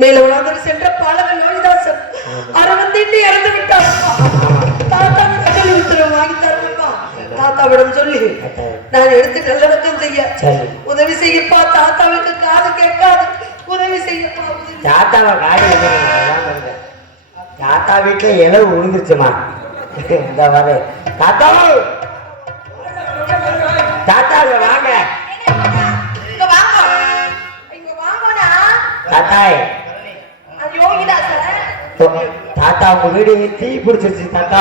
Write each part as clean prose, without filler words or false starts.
மேலவளாதர் சென்ற பாலகன் லோகிதாசன் அரவந்திட்டு இறந்து விட்டார். தாத்தாவிடம் உத்தரவு வாங்கி தரணுமா? தாத்தாவிடம் சொல்லி நான் எடுத்து நல்லடக்கம் செய்ய உதவி செய்யப்பா. தாத்தாவுக்கு காது கேட்காது, உதவி செய்யப்பா. தாத்தாவை காடு தாத்தா வீட்டுல இளவு உழுந்துருச்சுமா. இந்த வர தாத்தா தாத்தாவை வாங்க தாத்தாய். தாத்தா உங்க வீடு தீ பிடிச்சிருச்சு தாத்தா.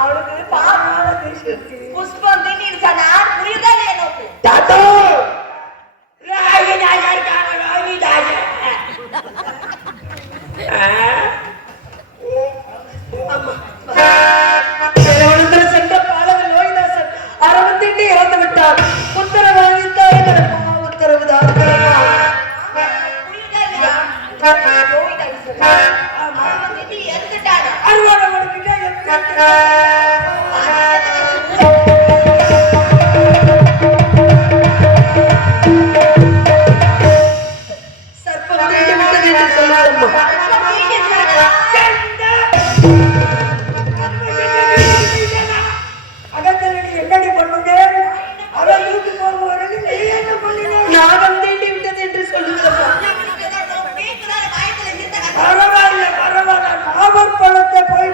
அவனுக்கு புஷ்பம் திணிச்சா புரியுதா எனக்கு தாத்தா. சென்ற பாலகன் லோகிதாசன் அரவந்திட்டு இறந்து விட்டார். உத்தரவு வாங்கித்தார். உத்தரவுதான் சர்ப்பம் தேடி விட்டது என்று சொல்லாதம்மா. என்னடி பண்ணுங்க? நாகம் தேடி விட்டது என்று சொல்லுங்கம்மா. நாவற்பழத்தை போய்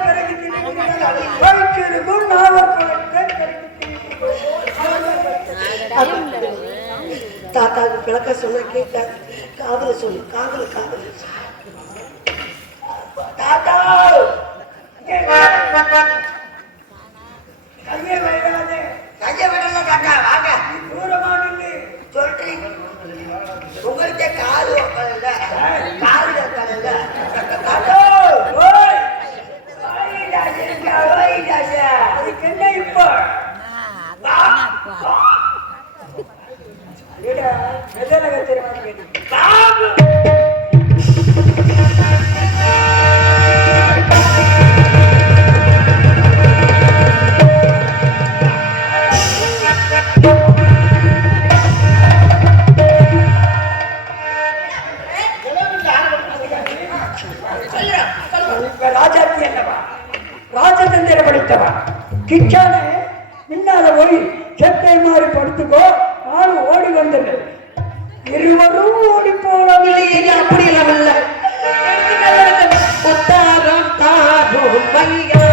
தாத்தாவுக்கு விளக்க சொன்ன கேட்காது. காதல சொல்லு, காதல காதல தாத்தா. கைய விடாதே, கைய விடல தாத்தா. வாங்க தூரமா நின்று சொல்றீங்க. உங்களுக்கு காது வைக்கல, காது வைக்கல. அதுக்கு என்ன இப்ப ராஜாத்தி என்னவா? ராஜதந்திர படித்தவா? கிச்சானே முன்னால போய் செத்தை மாறி படுத்துக்கோ, நானும் ஓடி வந்தது. இருவரும் ஓடி போகவில்லை. அப்படி எல்லாம் இல்ல. உத்தாரம் தாரும் வையா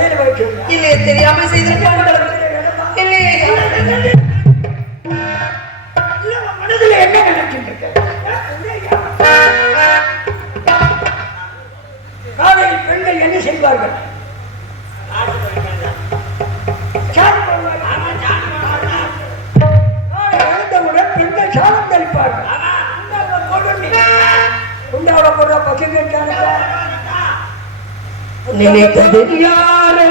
தலையில வைக்கும் இல்லையே தெரியாம செய்திருப்பாங்க இல்லையே மனதில் என்ன நினைக்கின்றது காலையில் பெண்கள் என்ன செய்வார்கள் எழுந்தவுடன் பெண்கள் சாதம் தெளிப்பார்கள் உண்டாவ போடுற பசுங்க நினைத்தது யாரோ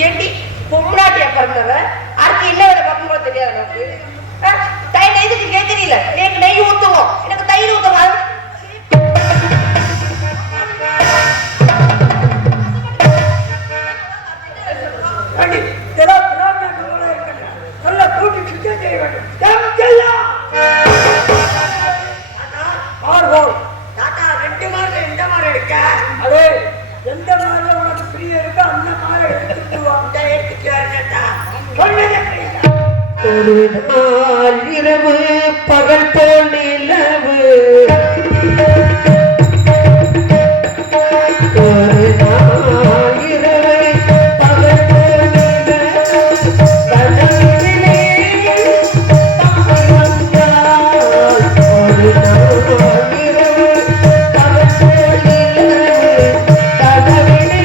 ஏண்டி பொம்னாட்டியா பிறந்தவ அடுத்து என்ன வேலை பார்க்கும் போது தெரியாது நமக்கு இதுக்கு கேட்கறீல எனக்கு நெய் ஊத்துவோம் எனக்கு தயிர் ஊத்துவோம் நல்லா கூட்டி சுத்தம் செய்ய வேண்டும் ரெண்டு மாதம் எந்த மாதிரி எடுக்க அதே எந்த மாதிரி உனக்கு பிரிய இருக்கோ அந்த மாதிரி எடுத்துட்டு ஒரு நாள் இரவு பகல் போல் நிலவு ஒரு நாள் இரவு பகல் போல் நிலவு கனவிலே வந்தாள் ஒரு நாள் இரவு பகல் போல் நிலவு கனவிலே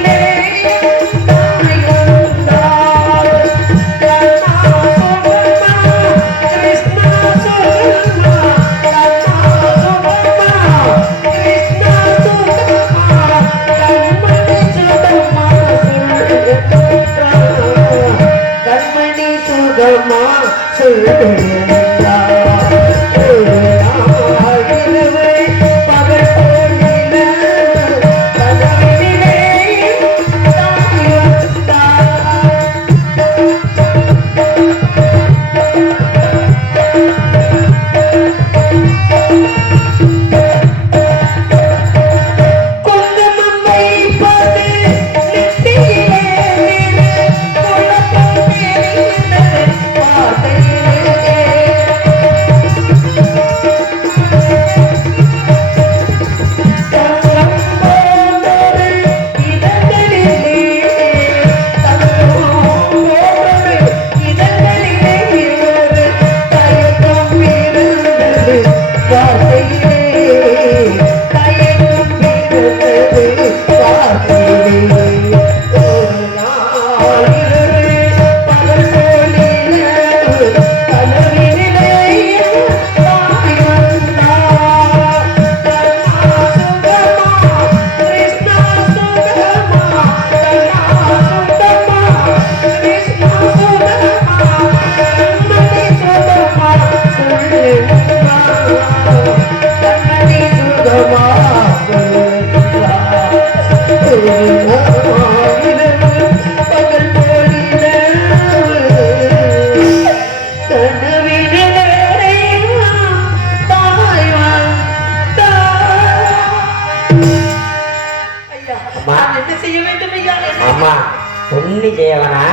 ஒண்ணு செய்யவனா,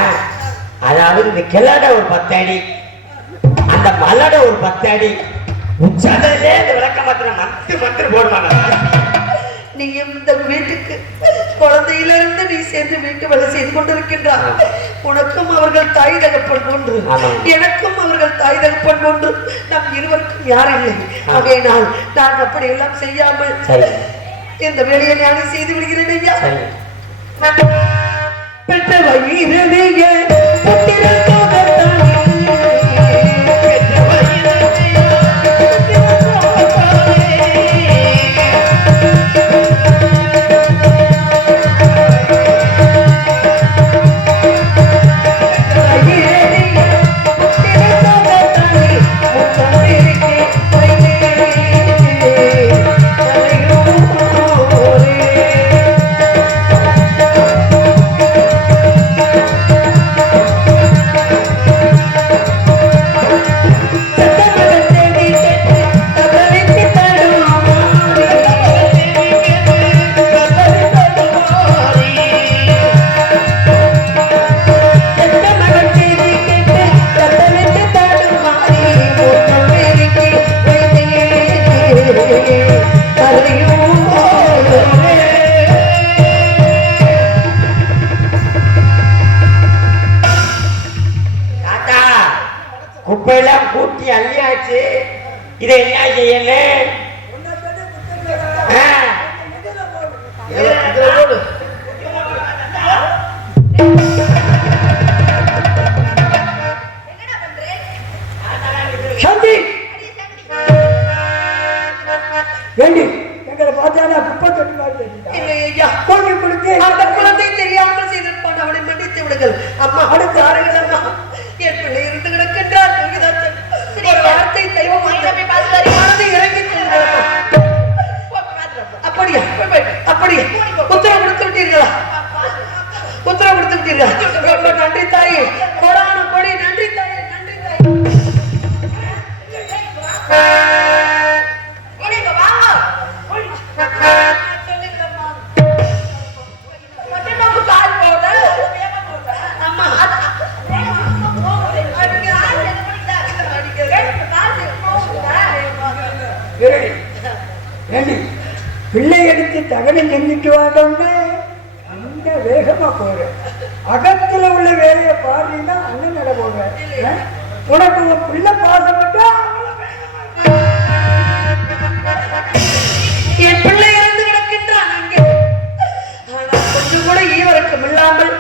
அதாவது இந்த கிளட ஒரு 10 அடி, அந்த மலட ஒரு 10 அடி, உச்சலே இந்த விளக்க மாத்திரம் மத்து போடுவாங்க. நீ இந்த வீட்டுக்கு குழந்தையிலிருந்து நீ சேர்ந்து வீட்டு வேலை செய்து கொண்டிருக்கின்றார். உனக்கும் அவர்கள் தாய் தகப்பன் ஒன்று, எனக்கும் அவர்கள் தாய் தகப்பன் ஒன்று. நம் இருவருக்கும் யார் இல்லை. ஆகையினால் நான் அப்படி எல்லாம் செய்யாமல் இந்த வேலையை நானே செய்து விடுகிறேன் ஐயா. பெற்ற வயிறிலேயே குப்பையெல்லாம் கூட்டி அள்ளியாச்சு. இதை என்ன செய்யல? எங்களை பார்த்தாலும் குப்பை தொட்டி மாதிரி கோழி கொடுத்து அந்த குழந்தை தெரியாமல் செய்திருப்பான். அவனை மன்னித்து விடுங்கள் அம்மா. அடுத்த ஆறுகளம்மா என் பிள்ளை இருந்து கிடக்கின்றார். ஒரு வார்த்தை தெய்வம் மனதை இறங்கி அப்படியா அப்படியா உத்தரவு கொடுத்து விட்டீர்களா? உத்தரவு கொடுத்து விட்டீர்களா? ரொம்ப நன்றி தாயே. கொடான கொடி நன்றி தாயே. நன்றி தாயே. பிள்ளை எடுத்து தகனை செஞ்சுட்டு வாங்க. அந்த வேகமா போறேன். அகத்துல உள்ள வேலையை பாருன்னா அண்ணன் நட போடுறேன். உனக்கு உன் பிள்ளை பாசப்பட்டா என் பிள்ளை இறந்து கிடக்கின்றான். கொஞ்சம் கூட ஈவரக்கம் இல்லாமல்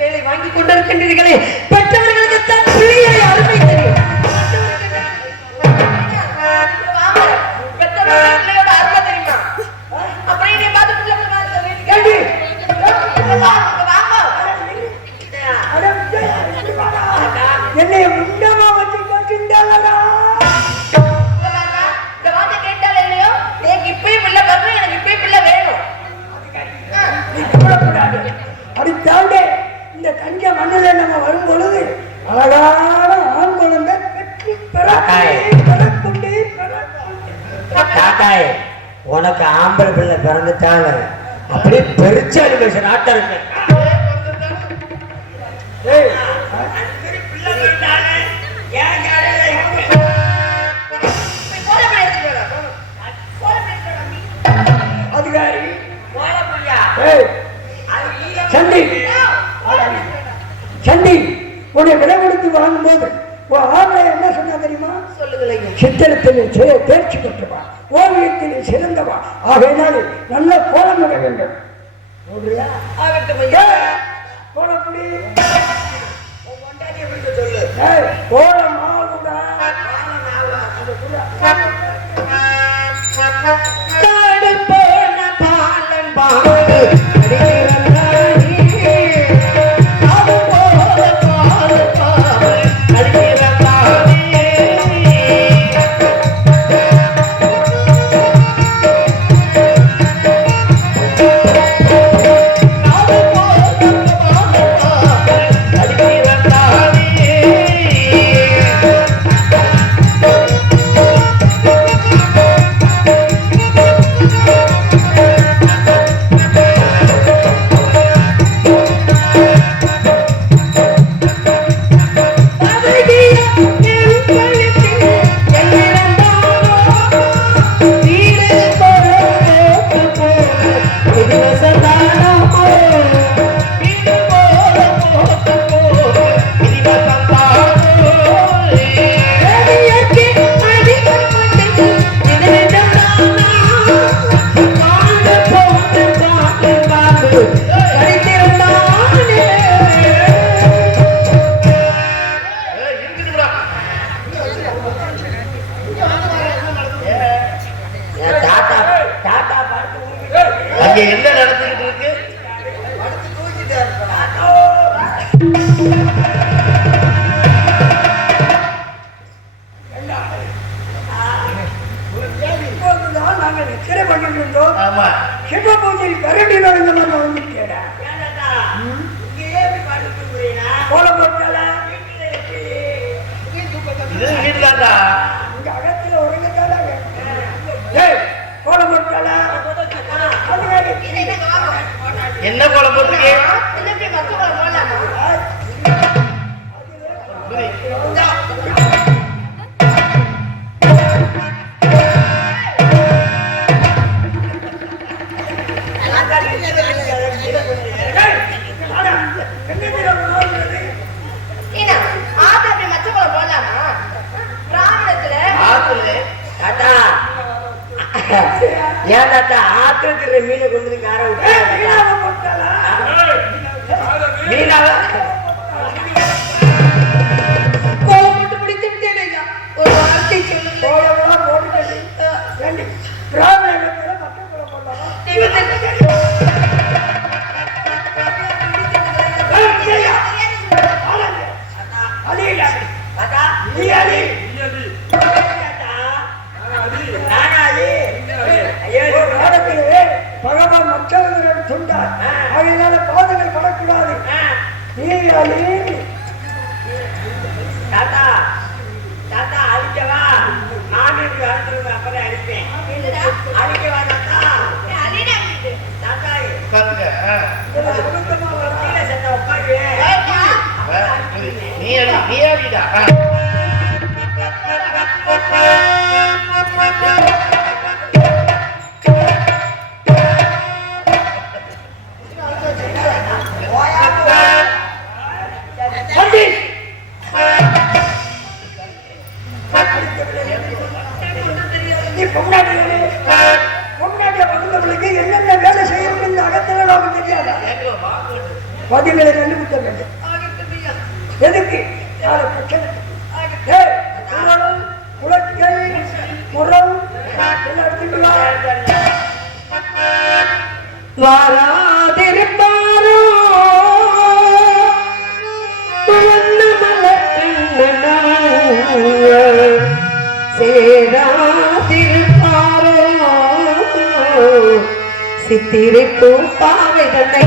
வேலை வாங்கி கொண்டிருக்கின்றீர்களே. பெற்றவர்களுக்கு தன் பிள்ளையை அருமை தெரியும். என்னைய முண்டமா வச்சு போட்டுட்டாளா? இந்த வார்த்தை கேட்டாலே இல்லையோ, எனக்கு இப்பயும் பிள்ளை வரணும், எனக்கு இப்பயும் பிள்ளை வேணும். அடுத்தாண்டே இந்த தஞ்சை மண்ணில நம்ம வரும் பொழுது அழகான ஆண் குழந்தை பெற்று பெறக்கொண்டே தாத்தாய், உனக்கு ஆம்பளை பிள்ளை பிறந்துட்டாங்க. அப்படியே பெருச்சு அனிமேஷன் ஆட்டம் இருக்கு. அதிகாரி சண்டி சண்டி உன்னை விலை கொடுத்து வாங்கும் போது ஆம்பளை என்ன சொன்னா தெரியுமா? சொல்லுங்களேன். சித்திரத்தில் தேர்ச்சி பெற்றவா, ஓவியத்தில் சிறந்தவா, ஆகையினாலே நல்ல கோலம் விட வேண்டும். கோலப்படி கோலம் ஆகுதா? இங்க என்ன நடந்துகிட்டு இருக்கு? இப்போதுதான் நாங்கள் எச்சரை பண்ணிட்டு இருந்தோம். ஆமா, சிவ பூஜையில் கரண்டி நடந்த மாதிரி வந்துட்டேடா. கோலம் போட்டால இது வீட்டுதான்டா. இங்க அகத்துல உறங்கத்தால கோலம் போட்டால என்ன கோலம் போட்டுருக்கு? தாத்தா ஏன் தாத்தா ஆத்திரத்துல மீனை கொண்டு கார விட்டு மீனாவா கோலம் போட்டு முடித்து விட்டேன் ஐயா. ஒரு வார்த்தை சொல்லுங்கள். கோலம்லாம் போட்டுட்டு பிராமணத்துல மற்ற கோலம் போடலாம். பகவான் மற்றவர்கள் சொன்னார், அதனால பாதங்கள் படக்கூடாது. தாத்தா தாத்தா அழிக்கவா மாமிக்கு அறுத்துருங்க அப்பதான் அழிப்பேன் அழிக்கவா தாத்தா தாத்தா உட்காருங்க. சத்த உட்காரு நீ அடி, நீ அடிடா. நீ பொம்னாட்டிய வந்தவர்களுக்கு என்னென்ன வேலை செய்யணும் இந்த அகத்துல நாம தெரியாதா? பதில்களை கண்டுபிடிக்க வேண்டும். எதுக்கு நாளை பிரச்சனை குளத்தை முறம் எல்லாம் எடுத்துட்டு வா. வாராதிருப்பாரோ சேராதிருப்பாரோ சித்திரை பூப்பாவை தன்னை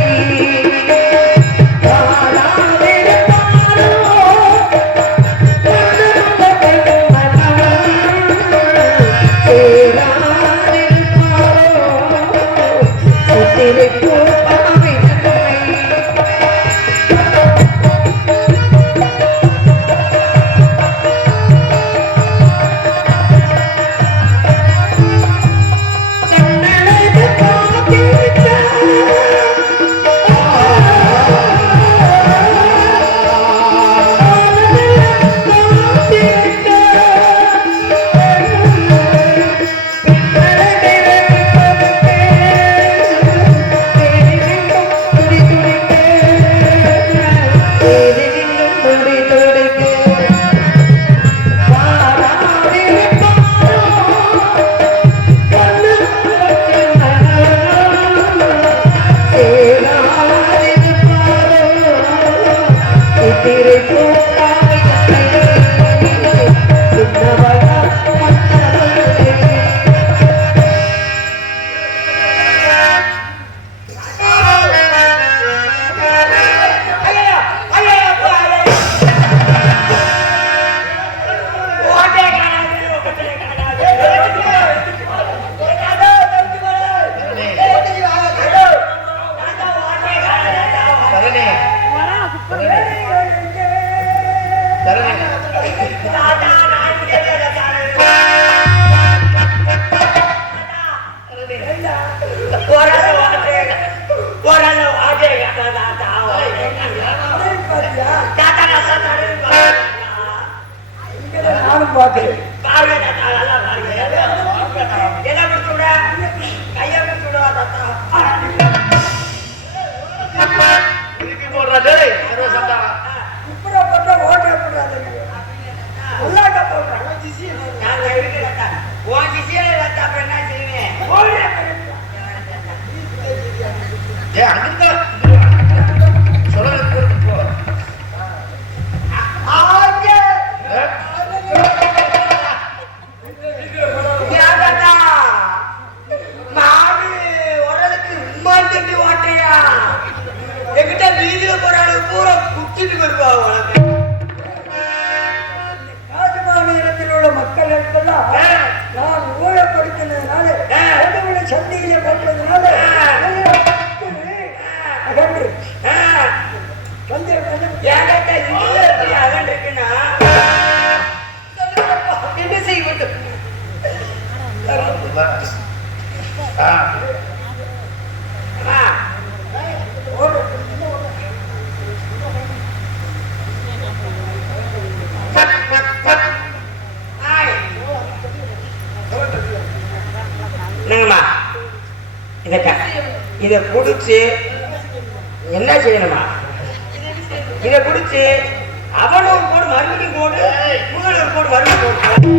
அங்கிருந்தா சொல்ல போ. ஏன்டா? மாடு உரலுக்கு உம்மா தண்ணி ஓட்டையா? என்கிட்ட வீதியில போற ஆளு பூரா குத்திட்டு வருவா உனக்கு. ராஜமாநிலத்தில் உள்ள மக்கள் எல்லாம் நான் ஊழப்படுத்தினதுனால சந்தையில போட்டதுனால அகன்று ஏன்டா இதுல எப்படி அகன்றுக்குன்னா என்ன செய்ய வேண்டும்? என்னங்கம்மா இத குடிச்சு என்ன செய்யணுமா? இத குடிச்சு அவனும் ஒரு போடு மறுபடியும் போடு, இவங்களும் ஒரு போடு மறுபடியும் போடு.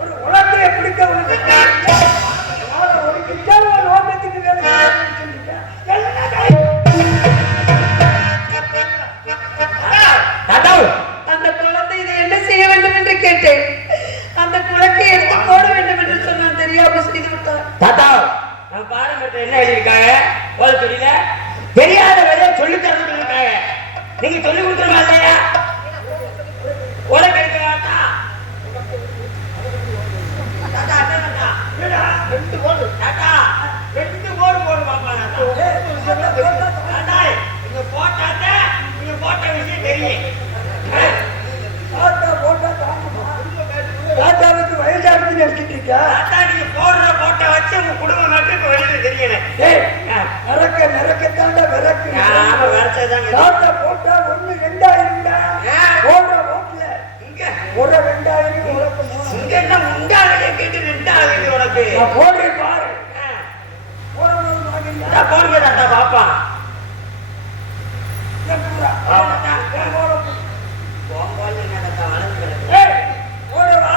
ஒரு உலகத்தை பிடிக்க உனக்கு ஒரு கிட்டார் நோக்கத்துக்கு வேலை அந்த குழந்தை இதை என்ன செய்ய வேண்டும் என்று கேட்டேன். அந்த குழந்தையை எடுத்து போட வேண்டும் என்று சொன்னான். தெரியாமல் செய்து விட்டான். தாத்தா நம்ம பாரம்பரிய என்ன எழுதியிருக்காங்க? போல தெரியல, தெரியாத வேலையை சொல்லி தரணும் இருக்காங்க. நீங்க சொல்லி கொடுத்துருமா இல்லையா? உலக எடுக்கிறாட்டா ரெண்டு போடு தாத்தா, ரெண்டு போடு போடு பாப்பா. நீங்க போட்டாத்த நீங்க போட்ட விஷயம் தெரியும். ராஜாவுக்கு வயசாடுச்சு நினைச்சிட்டு இருக்கா? தாத்தா நீங்க போடுற போட்டை வச்சு உங்க குடும்ப நாட்டுக்கு வெளியில தெரியணும். நிறக்கத்தாண்ட விளக்கு ஆமா வரைச்சதாங்க. தாத்தா போட்டா 1 2000 போடுற ஓட்டுல ஒரு 2000 உனக்கு இங்க என்ன உண்டாவே கேட்டு ரெண்டாவே உனக்கு நான் போடுறேன் பாரு. போடும்போது வாங்கினா போடுங்க தாத்தா பாப்பா. போடவா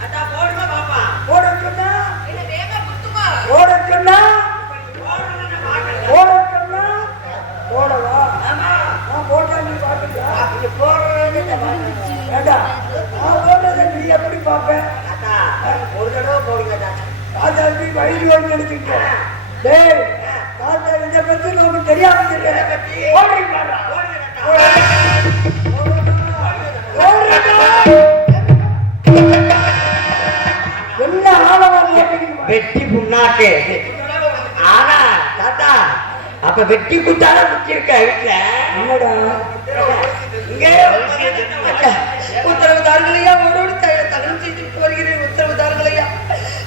தாத்தா போடுங்க பாப்பா. போட சொன்னா போட சொன்னா போட சொன்னா போடவா? நான் போட்டா நீ பாக்குறியா? ஏண்டா நான் போடுறத நீ எப்படி பாப்பேன்? ஒரு தடவை போடுங்க தாத்தா. ராஜா நீ வயிறு வழி நினைச்சுக்கிட்ட. டேய் ராஜா இதை பத்தி நமக்கு தெரியாம தெரியல. என்ன ஆழமா போட்டுக்கிறீங்க? வெட்டி புண்ணாக்கு. ஆனா தாத்தா அப்ப வெட்டி குத்தால முக்கியிருக்க வீட்டுல என்னடா இங்கே உத்தரவுதார்களையா ஓடோடு தகனம் செய்துட்டு வருகிறேன். உத்தரவுதார்களையா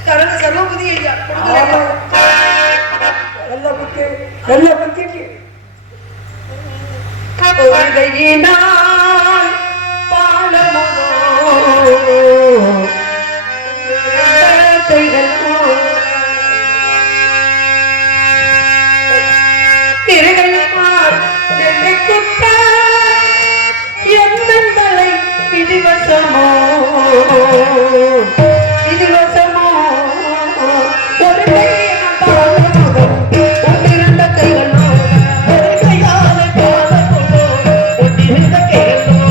கரண சர்வபுதி ஐயா கொடுக்கலையா? நல்ல புத்தி நல்ல புத்திக்கு ஒருகையினால் பாலமோ திருகையார் என்னை குட்ட எந்தங்களை விதிவசமோ விதிவசமோ ஒரு கையினால் பாலமுகம் ஒன்றிரண்ட கைகளோ ஒரு கையால பாலமுகம் ஒன்றிரண்ட கைகளோ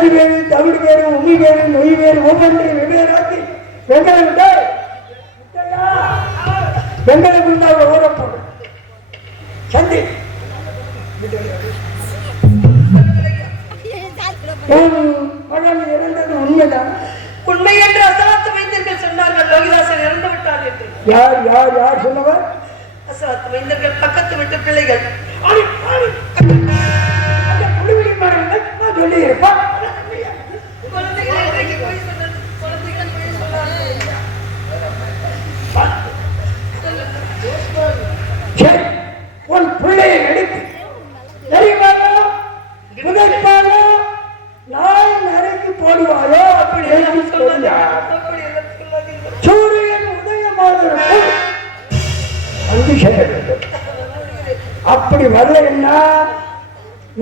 அழுது வேறு தமிழ் வேறு உமி வேறு நொய் வேறு ஒவ்வொன்றையும் வெவ்வேறாக்கி வெங்கலை விட்டு வெங்கலை விட்டு ஓரப்போம் சந்தி மகன் இறந்தது உண்மைதான். உண்மை என்று அசலாத்து மைந்தர்கள் சொன்னார்கள். லோகிதாசன் இறந்து விட்டார் என்று. யார் யார் யார் சொன்னவர்? அசலாத்து மைந்தர்கள், பக்கத்து வீட்டு பிள்ளைகள். அந்த புலிவிடி மரங்கள் நான் சொல்லி இருப்பான். குழந்தைகள் இன்றைக்கு போய் சொன்னது. குழந்தைகள் போய் சொன்னார்கள். சரி, உன் பிள்ளையை நடித்து தெரியுமாலோ புதைப்பாலோ நாய் நரைக்கு போடுவாயோ அப்படி எழுதி சொல்லுங்க. அப்படி எல்லாம் சொல்லாதீர்கள். சூரியன் உதயமாவதற்கு வந்து சேர வேண்டும். அப்படி வரலைன்னா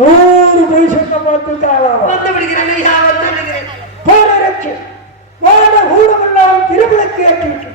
100 பொய் சொல்ல பார்த்து ஆளாகும். வந்து விடுகிறேன் ஐயா, வந்து விடுகிறேன். போரச்சு வாட ஊடமெல்லாம் திருவிளக்கு ஏற்றிட்டு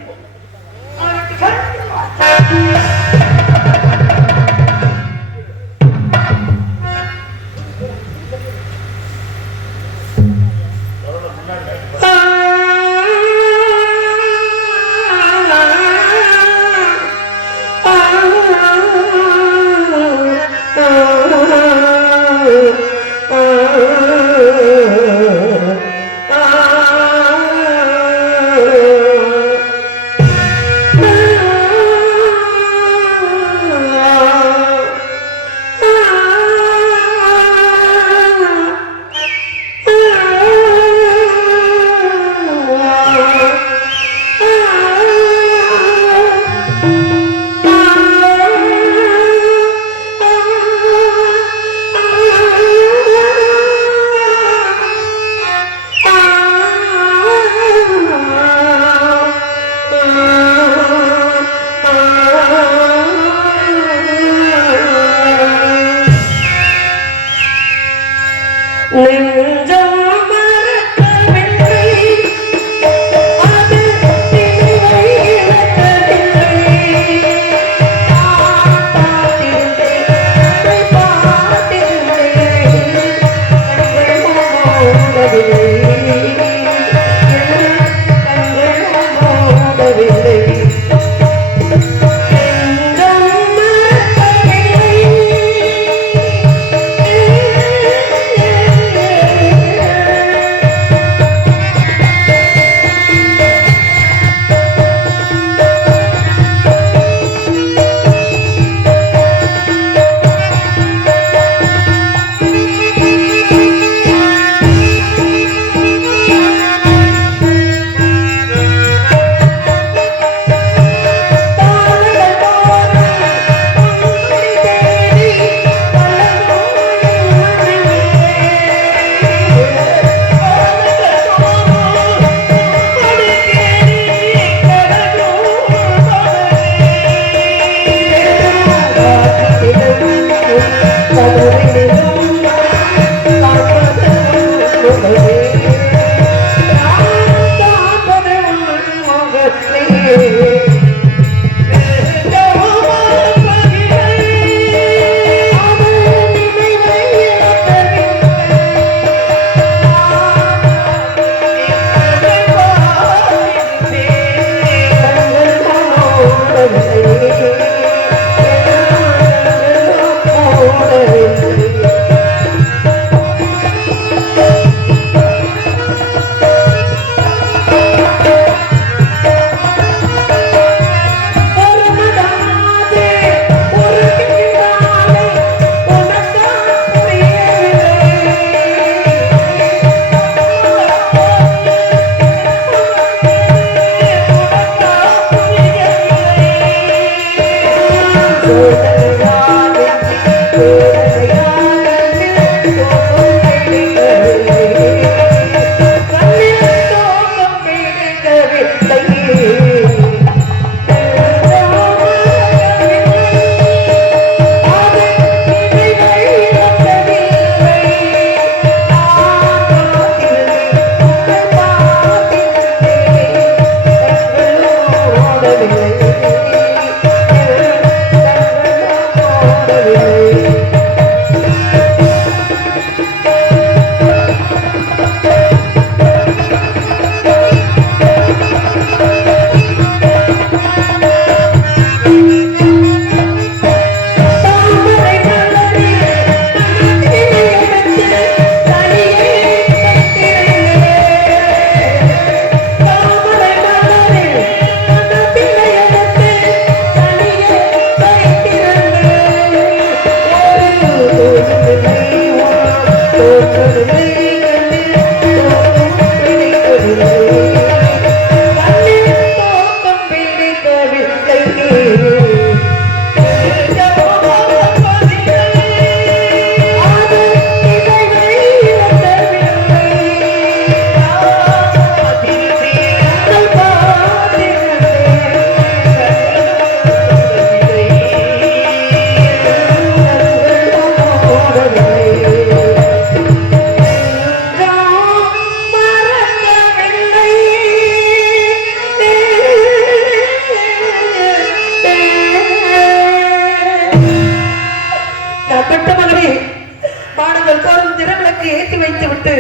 விட்டு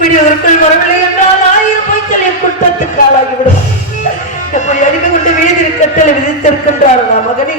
விடுவதற்குள் வரவில்லை என்றால் 1000 பொய்ச்சலை குற்றத்துக்கு ஆளாகிவிடும். போய் அடிமை கொண்டு வீதியில் கட்டளை விதித்திருக்கின்றார்களா மகனே?